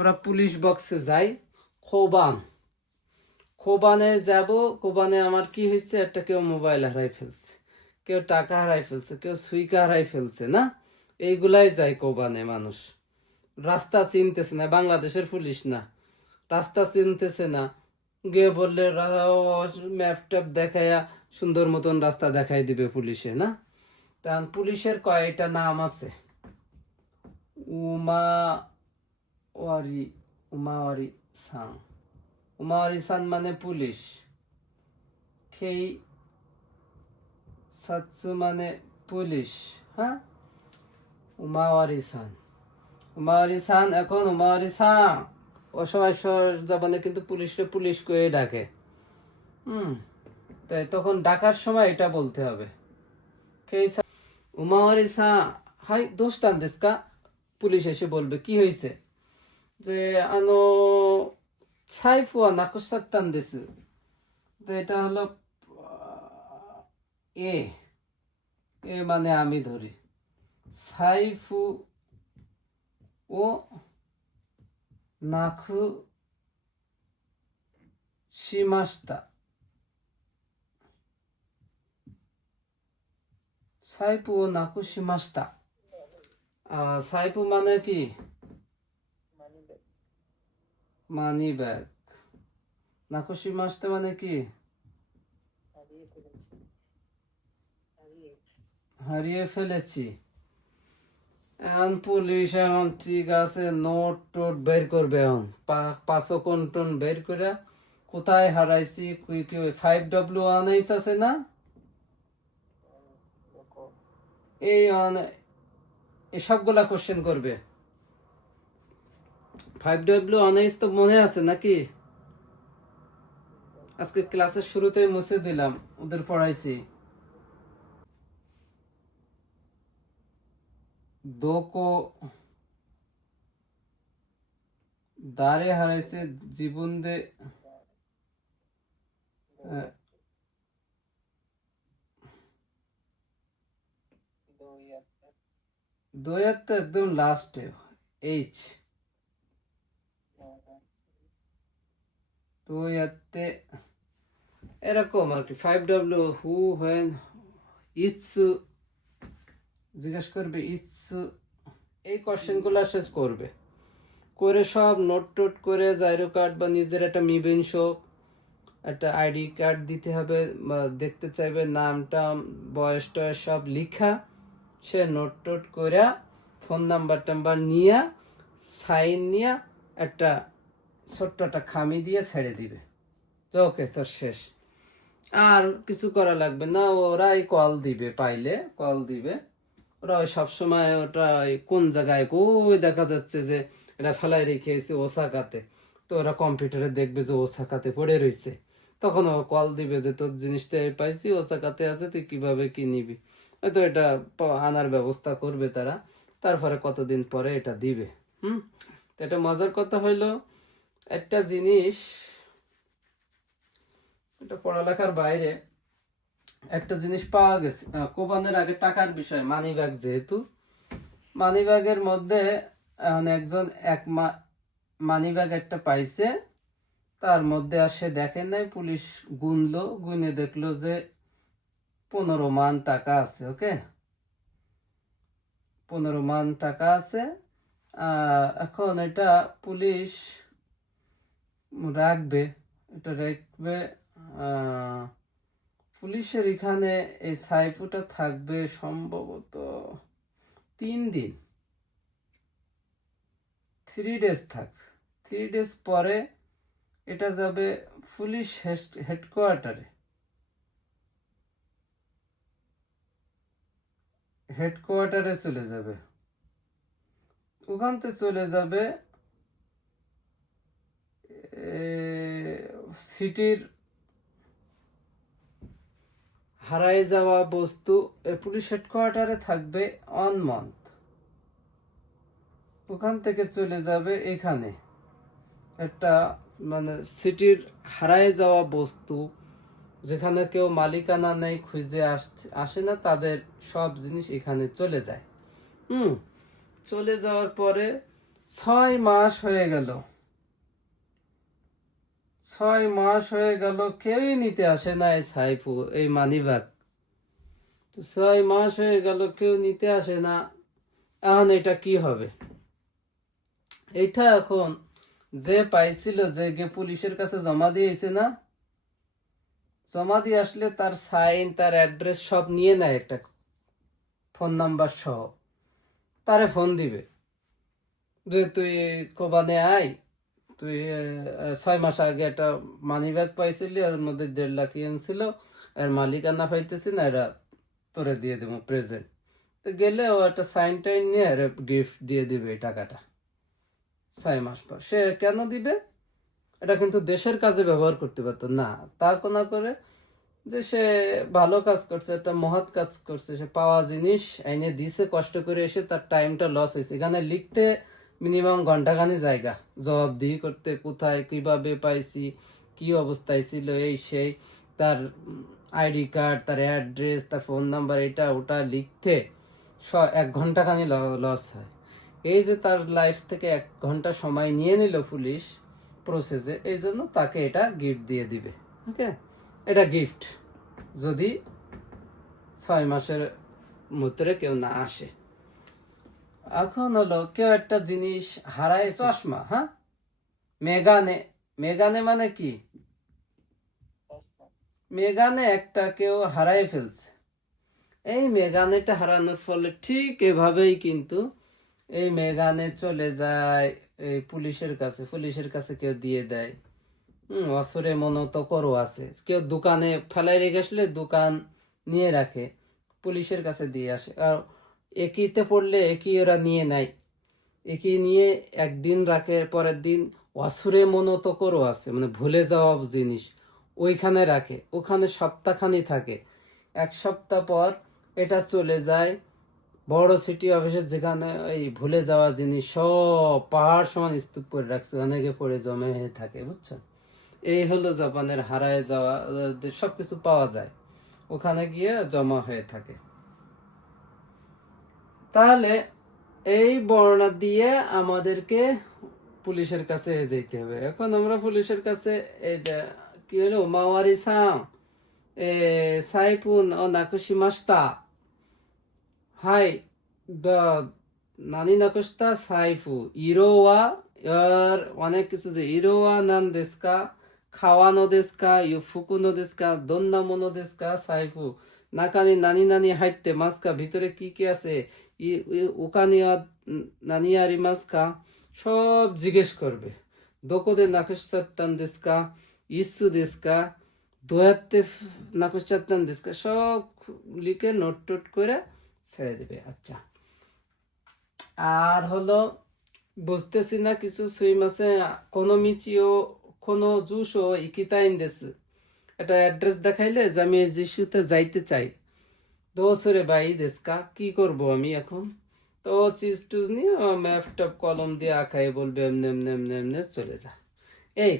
আমরা পুলিশ বক্সে যাই। খোবান। খোবানে যাব, খোবানে আমার কি হয়েছে? একটা কেউ মোবাইল হারাই ফেলছে। কেউ টাকা হারাই ফেলছে, কেউ সুইকা হারাই ফেলছে, না? এইগুলাই যায় কোবানে মানুষ। রাস্তা চিনতেছে না, বাংলাদেশের পুলিশ না। রাস্তা চিনতেছে না। গিয়ে বললে ম্যাপ ট্যাপ দেখাইয়া সুন্দর মতন রাস্তা দেখাই দিবে পুলিশে, না? তখন পুলিশের কয়টা নাম আছে। উমা ওয়ারি, উমাওয়ারি উমাওয়ারি সান মানে পুলিশ। মানে পুলিশ হ্যাঁ? উমাওয়ারি সান। উমাওয়ারি সান, এখন উমাওয়ারি ও সময় কিন্তু পুলিশে পুলিশ করে ডাকে। হুম, তাই তখন ডাকার সময় এটা বলতে হবে। খেই উমাওয়ারি সা হাই দোস্তান দেশকা পুলিশ এসে বলবে, কি হয়েছে যে আনো সাইফুয়া নাকুসাত্তান দেশ তো এটা হলো আহ, এ এ মানে আমি ধরি সাইফু ও নাকু শিমাস্তা সাইপু ও নাকু শিমাস্তা আহ, সাইপু মানে কি মানি ব্যাগ। নাকু শিমাস্তা মানে কি? হারিয়ে ফেলেছি। এখন পুলিশ এখন ঠিক আছে, নোট টোট বের করবে এখন। পাঁচশো কোন টোন বের করে কোথায় হারাইছি, কি ফাইভ ডাব্লিউ ওয়ান এইস আছে না? এই এই সবগুলা কোশ্চেন করবে। ফাইভ ডাব্লিউ ওয়ান তো মনে আছে নাকি? আজকে ক্লাসের শুরুতে মুছে দিলাম ওদের পড়াইছি। दो को দাঁড়ে হারাইছে জীবন দে আহ, দোয়ার তো একদম লাস্টে এইচ দোয়াতে এরকম আর কি ফাইভ ডাব্লিউ হু হেন ইটস জিজ্ঞেস করবে ইটস এই কোশ্চেনগুলো শেষ করবে। করে সব নোট টোট করে জাইরো কার্ড বা নিজের একটা মিবেন শোক একটা আইডি কার্ড দিতে হবে, বা দেখতে চাইবে নামটা বয়স টয়স সব লিখা। সে নোট টোট করে ফোন নাম্বার টাম্বার নিয়ে সাইন নিয়ে একটা ছোট্ট একটা খামি দিয়ে ছেড়ে দিবে। তো ওকে তোর শেষ। আর কিছু করা লাগবে না, ওরাই কল দিবে পাইলে, কল দিবে। ওরা সবসময় ওটা কোন জায়গায়, কই দেখা যাচ্ছে যে এটা ফেলাই রেখেছে ওসাকাতে। তো ওরা কম্পিউটারে দেখবে যে ওসাকাতে পড়ে রয়েছে তখন ও কল দিবে যে তোর জিনিসটা পাইছি, ওসাকাতে আছে, তুই কীভাবে কি নিবি। হয়তো এটা আনার ব্যবস্থা করবে তারা। তারপরে কতদিন পরে এটা দিবে। হুম? তো এটা মজার কথা হইল একটা জিনিস, এটা পড়ালেখার বাইরে, একটা জিনিস পাওয়া গেছে। কোবানের আগে টাকার বিষয় মানি ব্যাগ যেহেতু মানি ব্যাগের মধ্যে একজন এক মানি ব্যাগ একটা পাইছে, তার মধ্যে আর সে দেখে নাই, পুলিশ গুনলো, গুনে দেখল যে পনেরো মান টাকা আছে, ওকে? পনেরো মান টাকা আছে এখন এটা পুলিশ রাখবে, এটা রাখবে পুলিশের এখানে এই সাইফুটা থাকবে সম্ভবত তিন দিন। থ্রি ডেজ থাকবে থ্রি ডেজ পরে এটা যাবে পুলিশ হেডকোয়ার্টারে। হেডকোয়ার্টারে চলে যাবে। ওখান চলে যাবে সিটির হারায় যাওয়া বস্তু পুলিশ হেডকোয়ার্টারে থাকবে অন মান্থ ওখান থেকে চলে যাবে এখানে। একটা মানে সিটির হারায় যাওয়া বস্তু, যেখানে কেউ মালিকানা নেই, খুঁজে আসে না, তাদের সব জিনিস এখানে চলে যায়। হুম, চলে যাওয়ার পরে ছয় মাস হয়ে গেল। ছয় মাস হয়ে গেল, কেউই নিতে আসে না এই সাইফু, এই মানিব্যাগ। তো ছয় মাস হয়ে গেল, কেউ নিতে আসে না। এখন এটা কি হবে? এটা এখন যে পাইছিল, যে গে পুলিশের কাছে জমা দিয়েছে না? জমা দিয়ে আসলে তার সাইন, তার অ্যাড্রেস সব নিয়ে নেয় একটা ফোন নাম্বার সহ। তারে ফোন দিবে। যে তুই কোবানে আয় তুই ছয় মাস আগে একটা মানি ব্যাগ পাইছিলি ওর মধ্যে দেড় লাখ ইয়েন ছিল এর মালিকানা পাইতেছি না, এরা তোরে দিয়ে দেবো প্রেজেন্ট তো গেলে ও একটা সাইন টাইন নিয়ে আর গিফট দিয়ে দিবে এই টাকাটা। ছয় মাস পর। সে কেন দিবে? এটা কিন্তু দেশের কাজে ব্যবহার করতে পারতো। না, তা না করে যে সে ভালো কাজ করছে, একটা মহৎ কাজ করছে, সে পাওয়া জিনিস এনে দিছে, কষ্ট করে এসে তার টাইমটা লস হয়েছে। এখানে লিখতে মিনিমাম ঘন্টাখানি জায়গা। জবাবদিহি করতে কোথায়, কীভাবে পাইছি, কি অবস্থায় ছিল এই সেই, তার আইডি কার্ড, তার অ্যাড্রেস, তার ফোন নাম্বার, এটা, ওটা লিখতে স- এক ঘন্টাখানি লস হয়। এই যে তার লাইফ থেকে এক ঘণ্টা সময় নিয়ে নিল পুলিশ প্রসেসে এই জন্য তাকে এটা গিফট দিয়ে দিবে। ওকে এটা গিফট যদি ছয় মাসের মধ্যে কেউ না আসে। এখন হলো কেউ একটা জিনিস হারায় চশমা হ্যাঁ? মেগানে মেগানে মানে কি? মেগানে একটা কেউ হারায় ফেলছে। এই মেগানেটা হারানোর ফলে ঠিক এভাবেই কিন্তু এই মেগানে চলে যায় এই পুলিশের কাছে পুলিশের কাছে কেউ দিয়ে দেয়। হম অসরে মনত করো আছে। কেউ দোকানে ফেলাই রেখে আসলে দোকান নিয়ে রাখে পুলিশের কাছে দিয়ে আসে। আর একইতে পড়লে একই ওরা নিয়ে নেয়। একই নিয়ে একদিন রাখে পরের দিন অসুরে মনত করো আছে মানে ভুলে যাওয়া জিনিস। ওইখানে রাখে, ওখানে সপ্তাহখানি থাকে। এক সপ্তাহ পর এটা চলে যায় বড় সিটি অফিসের যেখানে এই ভুলে যাওয়া জিনিস সব পাহাড় সমান স্তূপ করে রাখছে, অনেকে পড়ে জমে হয়ে থাকে বুঝছেন এই হলো জাপানের হারায় যাওয়া, সবকিছু পাওয়া যায়। ওখানে গিয়ে জমা হয়ে থাকে। তাহলে এই বর্ণনা দিয়ে আমাদেরকে পুলিশের কাছে যেতে হবে। এখন আমরা পুলিশের কাছে এটা কি হলো? মাওয়ারি সাম এ সাইপুন ও নাকুশিমাস্তা হাই, দা, নানি নাকুস্তা সাইফু। ইরোওয়া আর অনেক কিছু যে ইরোওয়া নান দেশকা খাওয়ানো দেশকা ইউফুকুনো দেশকা দন্না মনো দেশকা সাইফু। নাকানি, নানি নানি হাইতে মাস্কা, ভিতরে কি কি আছে? ই- ই- ওখানে নানি আরি সব জিজ্ঞেস করবে। দোকোদে নাকুশাত্তান দেশকা, ইসু দেশকা, দোয়াতে নাকুশাত্তান দেশকা, সব লিখে নোট টোট করে ছেড়ে দেবে। আচ্ছা। আর হলো, বুঝতেছি না কিছু সুই মাসে কোনো মিচিও, কোনো জুসও ইকিতাইন দেশে। এটা অ্যাড্রেস দেখাইলে যে আমি যিশুতে যাইতে চাই। দোসরে ভাই, দেশকা, কি করব আমি এখন? তো চিজ টুজ নিয়ে ম্যাপ টপ কলম দিয়ে আঁকাই বলবে, এমনি এমনি এমনি এমনি চলে যা। এই